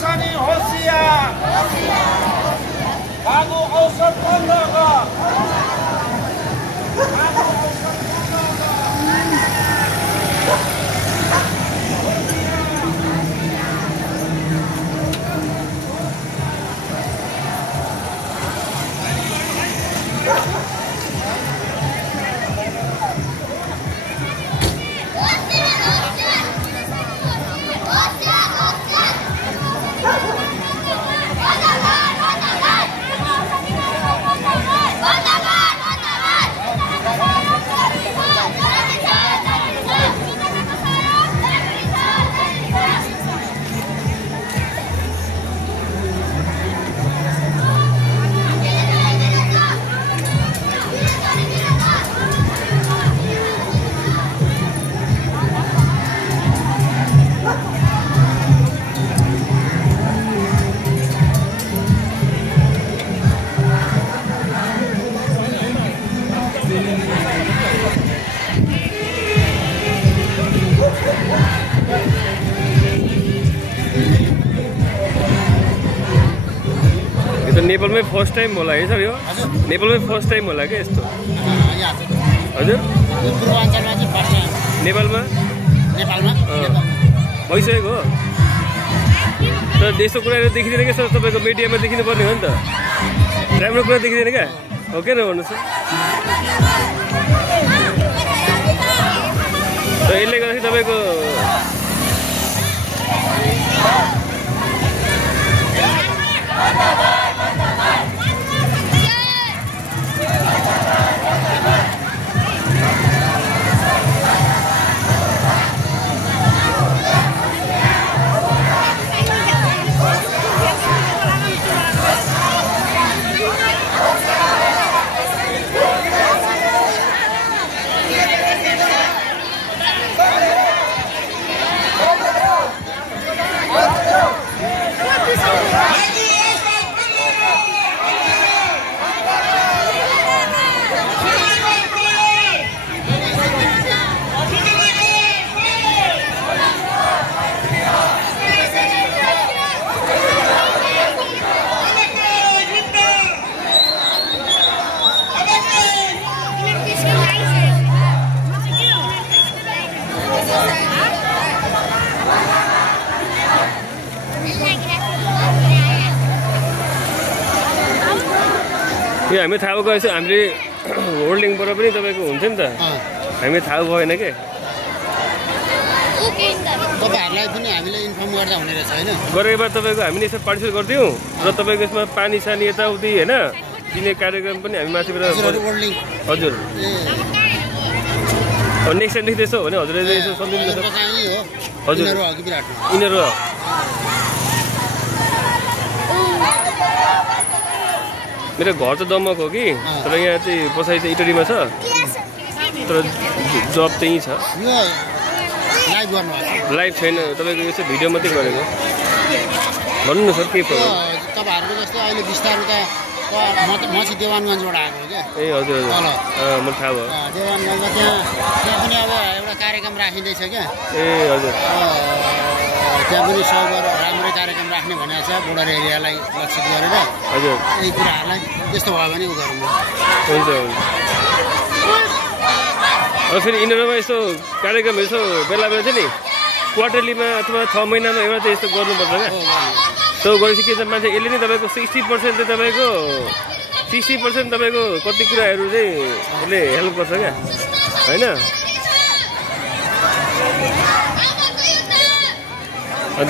सानी होशियार बाबू औसत बंद गर नेपाल में फर्स्ट टाइम होला है सर यो नेपाल में फर्स्ट टाइम होला के यस्तो हजुर पूर्वाञ्चलमा चाहिँ फर्स्ट टाइम नेपालमा भइसकेको हो तर यस्तो कुराहरू देखिँदैन क्या सर तपाईँको मिडियामा देखिनु पर्ने हो नि त राम्रो कुरा देखिँदैन क्या हो के भन्नुहोस् त यसले गर्दाखेरि तपाईँको यो हामी थाहा भएको यसो हामीले होल्डिङबाट पनि तपाईँको हुन्छ नि त हामी थाहा भएन के तपाईहरुलाई पनि हामीले इन्फर्म गर्दा हुने रहेछ हैन गरेको भए तपाईँको हामीले यसो पार्टिसिपेट गर्थ्यौँ र तपाईँको यसमा पानी सानी यताउति होइन दिने कार्यक्रम पनि हामी माथिबाट हजुर नेक्स्ट टाइमदेखि त्यसो हो भने हजुरले यसो सम्झिनु हजुर यिनीहरू मेरो घर त दमक हो कि तर यहाँ चाहिँ बसाइ चाहिँ इटरीमा छ तर जब त्यहीँ छ लाइभ छैन तपाईँको यो चाहिँ भिडियो मात्रै गरेको भन्नु न सर के प्रब्लम तपाईहरुको जस्तो अहिले बिस्तारै त म चाहिँ देवानगञ्जबाट आएको हो क्या ए हजुर हजुर मलाई थाहा भयो देवानगञ्जमा त्यहाँ पनि अब एउटा कार्यक्रम राखिँदैछ क्या ए हजुर त्यहाँ पनि सबर राम्रै कार्यक्रम राख्ने भनेको छ बोर्डर एरियालाई लक्षित गरेर हजुर यी कुराहरूलाई त्यस्तो भयो भने उ गरौँ हुन्छ हुन्छ अब फेरि यिनीहरूमा यस्तो कार्यक्रम यसो बेला बेला चाहिँ नि क्वार्टरलीमा अथवा 6 महिनामा एउटा चाहिँ यस्तो गर्नुपर्छ क्या त्यो गरेपछि के छ मान्छे यसले नै तपाईँको 60% चाहिँ तपाईँको 60% तपाईँको कति कुराहरू चाहिँ यसले हेल्प गर्छ क्या होइन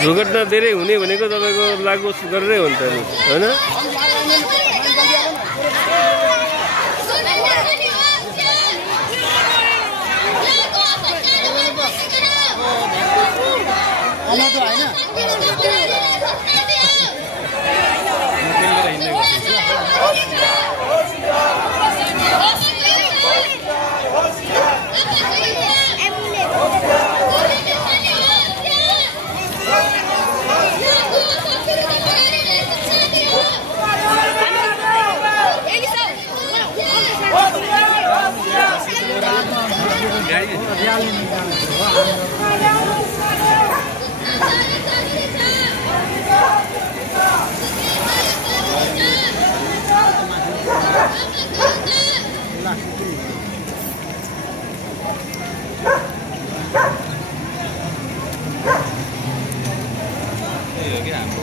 दुर्घटना धेरै हुने भनेको तपाईँको लागु गरेरै हुन्छ होइन हो कि हाम्रो